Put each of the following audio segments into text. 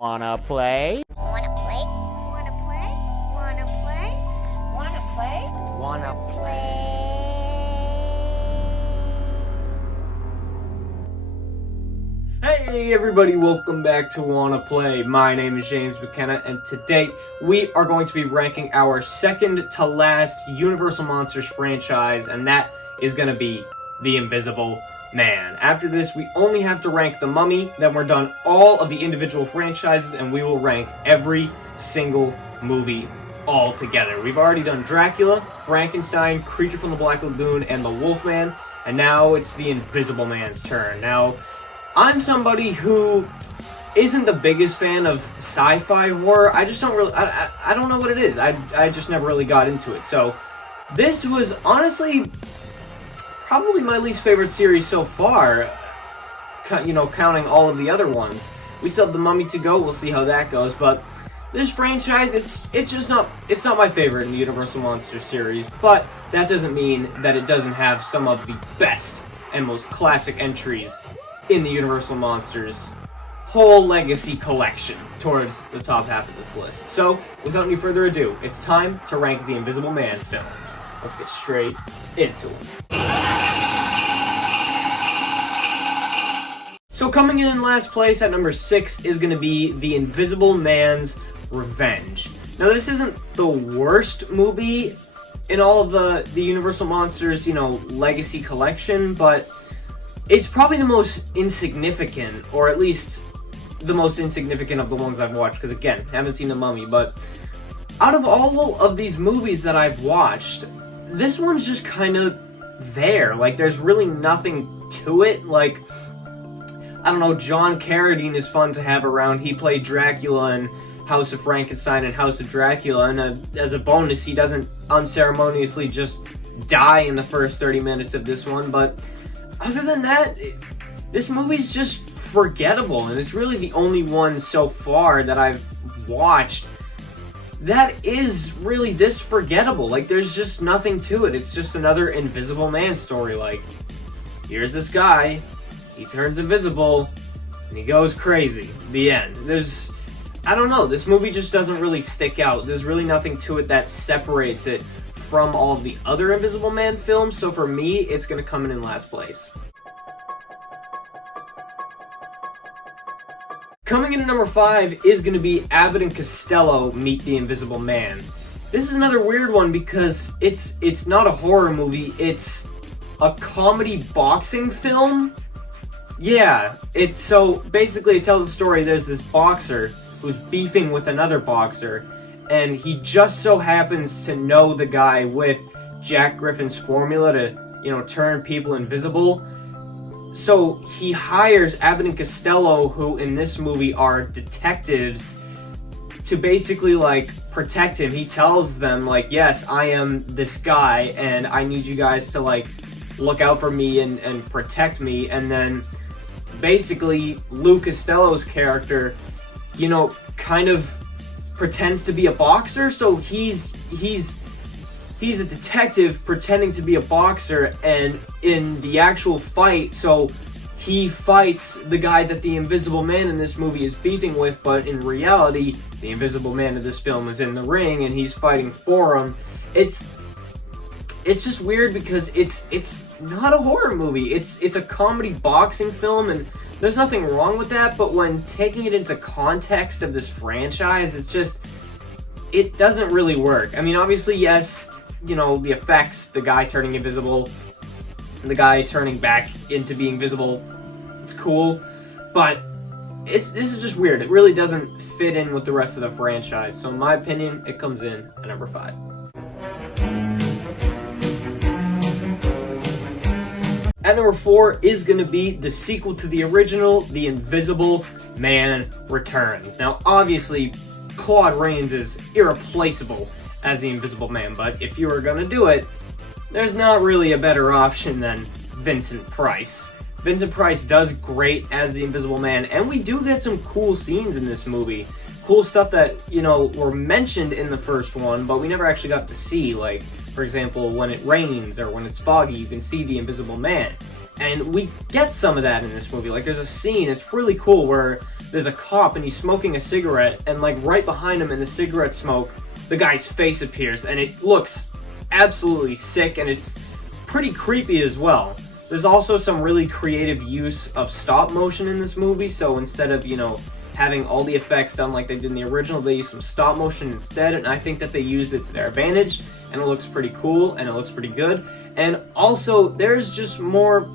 Wanna play? Wanna play? Wanna play? Wanna play? Wanna play? Wanna Hey everybody, welcome back to Wanna Play. My name is James McKenna, and today we are going to be ranking our second to last Universal Monsters franchise, and that is going to be The Invisible Man. After this, we only have to rank The Mummy, then we're done all of the individual franchises, and we will rank every single movie all together. We've already done Dracula, Frankenstein, Creature from the Black Lagoon, and The Wolfman, and now it's The Invisible Man's turn. Now, I'm somebody who isn't the biggest fan of sci-fi horror. I just don't really, I don't know what it is. I just never really got into it. So this was honestly probably my least favorite series so far, you know, counting all of the other ones. We still have The Mummy to go. We'll see how that goes. But this franchise, it's just not, it's not my favorite in the Universal Monsters series. But that doesn't mean that it doesn't have some of the best and most classic entries in the Universal Monsters whole legacy collection towards the top half of this list. So, without any further ado, it's time to rank the Invisible Man films. Let's get straight into them. So coming in last place at number 6 is going to be The Invisible Man's Revenge. Now this isn't the worst movie in all of the Universal Monsters, you know, legacy collection, but it's probably the most insignificant, or at least the most insignificant of the ones I've watched, because again, I haven't seen The Mummy, but out of all of these movies that I've watched, this one's just kind of there. Like, there's really nothing to it. Like, I don't know, John Carradine is fun to have around. He played Dracula in House of Frankenstein and House of Dracula, and as a bonus, he doesn't unceremoniously just die in the first 30 minutes of this one, but other than that, this movie's just forgettable, and it's really the only one so far that I've watched that is really this forgettable. Like, there's just nothing to it. It's just another Invisible Man story. Like, here's this guy, he turns invisible, and he goes crazy. The end. I don't know, this movie just doesn't really stick out. There's really nothing to it that separates it from all of the other Invisible Man films, so for me, it's going to come in last place. Coming in at number 5 is going to be Abbot and Costello Meet the Invisible Man. This is another weird one because it's not a horror movie, it's a comedy boxing film. Yeah, so basically it tells a story. There's this boxer who's beefing with another boxer, and he just so happens to know the guy with Jack Griffin's formula to, you know, turn people invisible. So he hires Abbott and Costello, who in this movie are detectives, to basically, like, protect him. He tells them, like, yes, I am this guy, and I need you guys to, like, look out for me and protect me. And then basically Lou Costello's character, you know, kind of pretends to be a boxer, so he's a detective pretending to be a boxer, and in the actual fight, so he fights the guy that the Invisible Man in this movie is beefing with, but in reality, the Invisible Man in this film is in the ring, and he's fighting for him. It's just weird because it's not a horror movie. It's a comedy boxing film, and there's nothing wrong with that, but when taking it into context of this franchise, it doesn't really work. I mean, obviously, yes, you know, the effects, the guy turning invisible, the guy turning back into being visible, it's cool, but this is just weird. It really doesn't fit in with the rest of the franchise, so in my opinion, it comes in at number 5. At number 4 is going to be the sequel to the original, The Invisible Man Returns. Now, obviously, Claude Rains is irreplaceable as the Invisible Man, but if you were going to do it, there's not really a better option than Vincent Price. Vincent Price does great as the Invisible Man, and we do get some cool scenes in this movie. Cool stuff that, you know, were mentioned in the first one, but we never actually got to see. Like, for example, when it rains or when it's foggy, you can see the Invisible Man. And we get some of that in this movie. Like, there's a scene, it's really cool, where there's a cop and he's smoking a cigarette, and like right behind him in the cigarette smoke, the guy's face appears, and it looks absolutely sick, and it's pretty creepy as well. There's also some really creative use of stop motion in this movie, so instead of, having all the effects done like they did in the original, they used some stop motion instead, and I think that they used it to their advantage, and it looks pretty cool, and it looks pretty good. And also, there's just more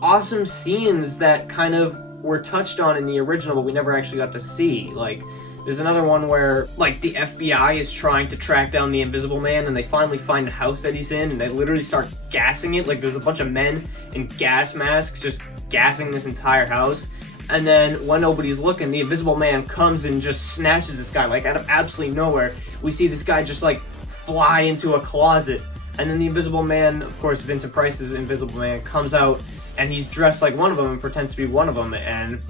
awesome scenes that kind of were touched on in the original, but we never actually got to see. Like, there's another one where, like, the FBI is trying to track down the Invisible Man, and they finally find a house that he's in, and they literally start gassing it. Like, there's a bunch of men in gas masks just gassing this entire house. And then, when nobody's looking, the Invisible Man comes and just snatches this guy, like, out of absolutely nowhere. We see this guy just, like, fly into a closet. And then the Invisible Man, of course, Vincent Price's Invisible Man, comes out, and he's dressed like one of them and pretends to be one of them. And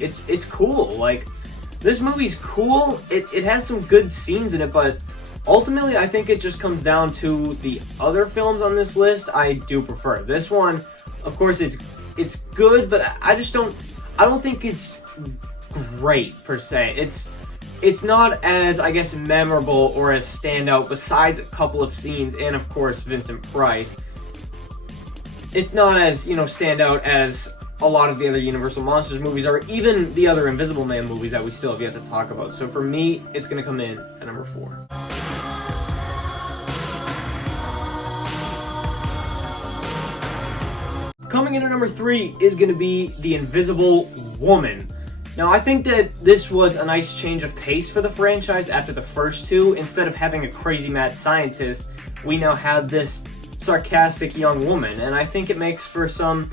it's cool. Like, this movie's cool. It has some good scenes in it, but ultimately, I think it just comes down to the other films on this list I do prefer. This one, of course, it's good, but I don't think it's great, per se. It's not as, I guess, memorable or as standout, besides a couple of scenes, and of course, Vincent Price. It's not as, standout as a lot of the other Universal Monsters movies, or even the other Invisible Man movies that we still have yet to talk about. So for me, it's gonna come in at number 4. Coming in at number 3 is going to be The Invisible Woman. Now, I think that this was a nice change of pace for the franchise after the first two. Instead of having a crazy mad scientist, we now have this sarcastic young woman, and I think it makes for some,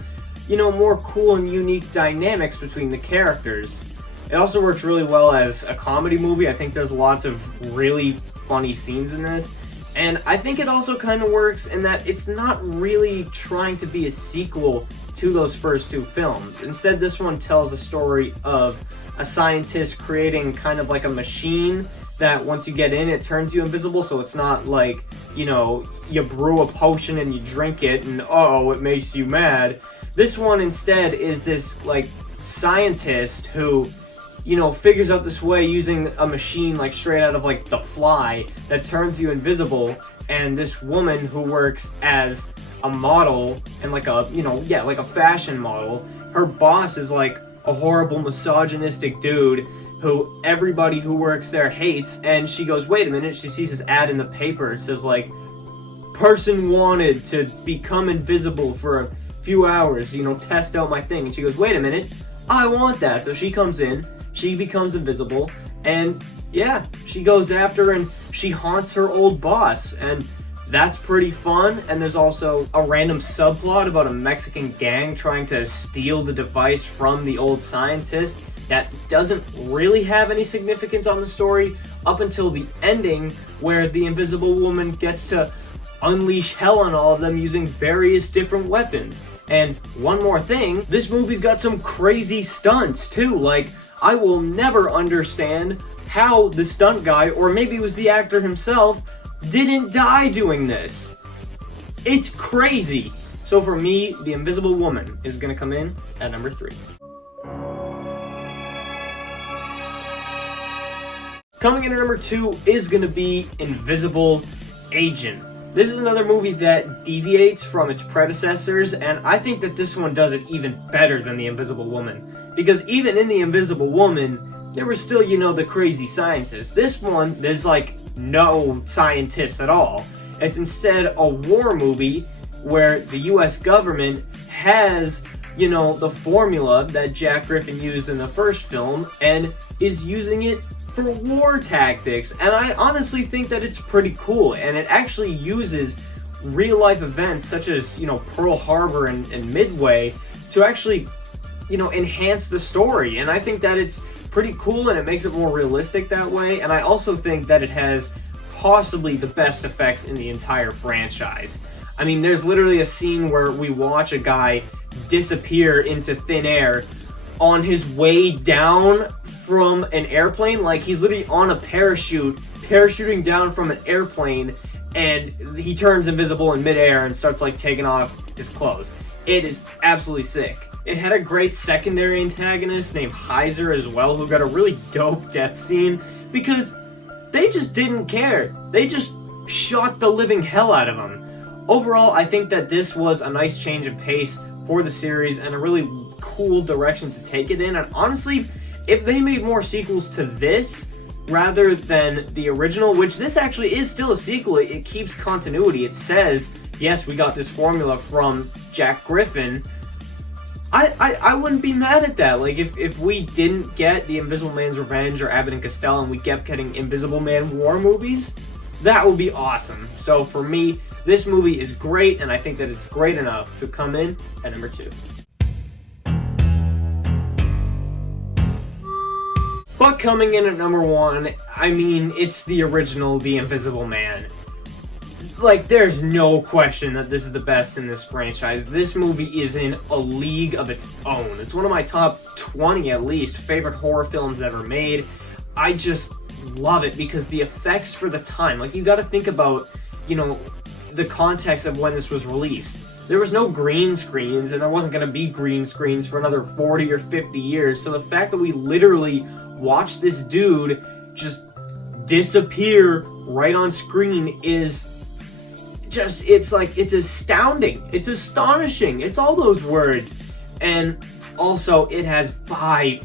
more cool and unique dynamics between the characters. It also works really well as a comedy movie. I think there's lots of really funny scenes in this. And I think it also kind of works in that it's not really trying to be a sequel to those first two films. Instead, this one tells a story of a scientist creating kind of like a machine that once you get in, it turns you invisible. So it's not like, you brew a potion and you drink it and, it makes you mad. This one instead is this, like, scientist who figures out this way using a machine like straight out of like The Fly that turns you invisible, and this woman who works as a model and like a, like a fashion model, her boss is like a horrible misogynistic dude who everybody who works there hates, and she goes, wait a minute, she sees this ad in the paper, it says like, person wanted to become invisible for a few hours, test out my thing, and she goes, wait a minute, I want that. So she comes in, she becomes invisible, and yeah, she goes after and she haunts her old boss, and that's pretty fun. And there's also a random subplot about a Mexican gang trying to steal the device from the old scientist that doesn't really have any significance on the story up until the ending, where the Invisible Woman gets to unleash hell on all of them using various different weapons. And one more thing, this movie's got some crazy stunts too. Like, I will never understand how the stunt guy, or maybe it was the actor himself, didn't die doing this. It's crazy. So for me, The Invisible Woman is gonna come in at number 3. Coming in at number 2 is gonna be Invisible Agent. This is another movie that deviates from its predecessors, and I think that this one does it even better than The Invisible Woman. Because even in The Invisible Woman, there was still, the crazy scientist. This one, there's like no scientist at all. It's instead a war movie where the US government has, the formula that Jack Griffin used in the first film and is using it for war tactics. And I honestly think that it's pretty cool, and it actually uses real life events such as, Pearl Harbor and Midway to actually, enhance the story. And I think that it's pretty cool, and it makes it more realistic that way. And I also think that it has possibly the best effects in the entire franchise. I mean, there's literally a scene where we watch a guy disappear into thin air on his way down from an airplane. Like, he's literally on a parachute, parachuting down from an airplane, and he turns invisible in midair and starts like taking off his clothes. It is absolutely sick. It had a great secondary antagonist named Heiser as well, who got a really dope death scene because they just didn't care. They just shot the living hell out of him. Overall, I think that this was a nice change of pace for the series and a really cool direction to take it in. And honestly, if they made more sequels to this rather than the original, which this actually is still a sequel, it keeps continuity. It says, yes, we got this formula from Jack Griffin. I wouldn't be mad at that. Like, if we didn't get The Invisible Man's Revenge or Abbott and Costello and we kept getting Invisible Man war movies, that would be awesome. So for me, this movie is great, and I think that it's great enough to come in at number 2. But coming in at number 1, I mean, it's the original The Invisible Man. Like, there's no question that this is the best in this franchise. This movie is in a league of its own. It's one of my top 20, at least, favorite horror films ever made. I just love it because the effects for the time, like, you gotta think about, you know, the context of when this was released. There was no green screens, and there wasn't gonna be green screens for another 40 or 50 years, so the fact that we literally watched this dude just disappear right on screen is just, it's astounding, it's astonishing, it's all those words. And also, it has by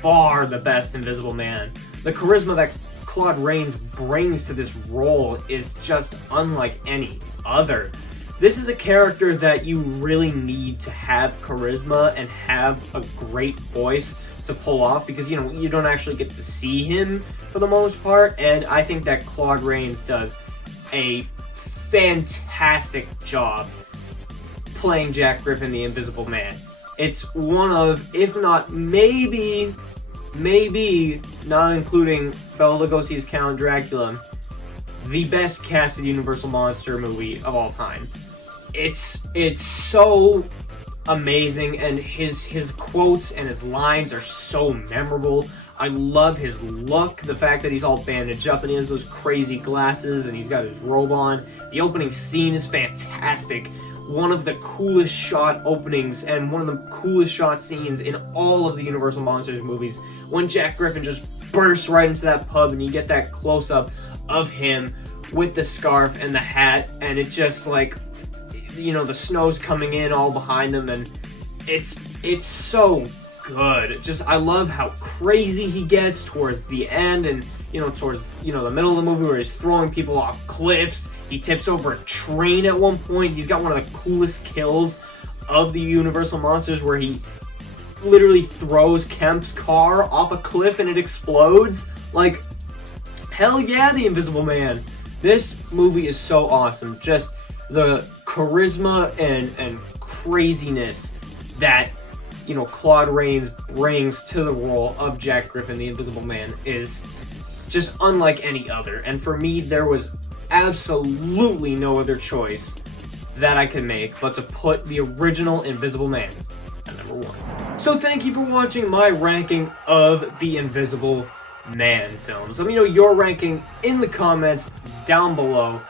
far the best Invisible Man. The charisma that Claude Rains brings to this role is just unlike any other. This is a character that you really need to have charisma and have a great voice to pull off, because, you know, you don't actually get to see him for the most part, and I think that Claude Rains does a fantastic job playing Jack Griffin, the Invisible Man. It's one of, if not maybe, not including Bela Lugosi's Count Dracula, the best casted Universal Monster movie of all time. It's so amazing, and his quotes and his lines are so memorable. I love his look, the fact that he's all bandaged up and he has those crazy glasses and he's got his robe on. The opening scene is fantastic. One of the coolest shot openings and one of the coolest shot scenes in all of the Universal Monsters movies, when Jack Griffin just bursts right into that pub and you get that close-up of him with the scarf and the hat, and it just, like, you know, the snow's coming in all behind him, and it's so good. Just, I love how crazy he gets towards the end, and, you know, towards, you know, the middle of the movie where he's throwing people off cliffs. He tips over a train at one point. He's got one of the coolest kills of the Universal Monsters where he literally throws Kemp's car off a cliff and it explodes. Like, hell yeah, The Invisible Man. This movie is so awesome. Just the charisma and craziness that, you know, Claude Rains brings to the role of Jack Griffin, the Invisible Man, is just unlike any other. And for me, there was absolutely no other choice that I could make but to put the original Invisible Man at number 1. So thank you for watching my ranking of the Invisible Man films. Let me know your ranking in the comments down below.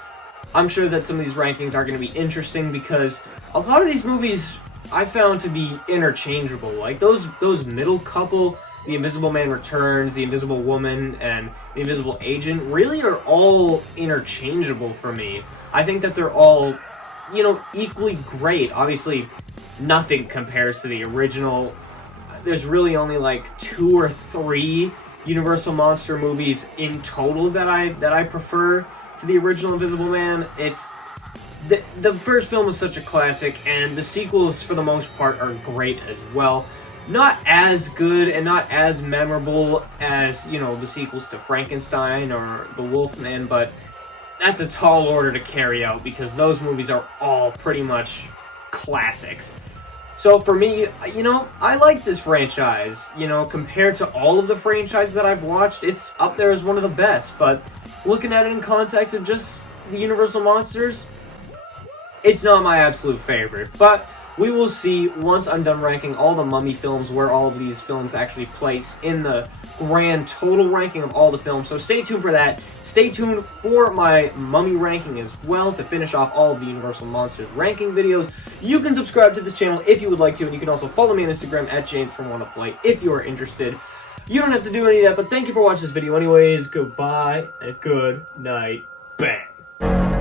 I'm sure that some of these rankings are going to be interesting because a lot of these movies I found to be interchangeable. Like those middle couple, The Invisible Man Returns, The Invisible Woman, and The Invisible Agent, really are all interchangeable for me. I think that they're all, you know, equally great. Obviously, nothing compares to the original. There's really only like 2 or 3 Universal Monster movies in total that I prefer to the original Invisible Man. It's the first film is such a classic, and the sequels for the most part are great as well. Not as good and not as memorable as, you know, the sequels to Frankenstein or The Wolfman, but that's a tall order to carry out because those movies are all pretty much classics. So for me, you know, I like this franchise. You know, compared to all of the franchises that I've watched, it's up there as one of the best. But looking at it in context of just the Universal Monsters, it's not my absolute favorite. But we will see once I'm done ranking all the Mummy films where all of these films actually place in the grand total ranking of all the films. So stay tuned for that. Stay tuned for my Mummy ranking as well to finish off all of the Universal Monsters ranking videos. You can subscribe to this channel if you would like to, and you can also follow me on Instagram at JamesFromWannaPlay if you are interested. You don't have to do any of that, but thank you for watching this video anyways. Goodbye, and good night. Bang.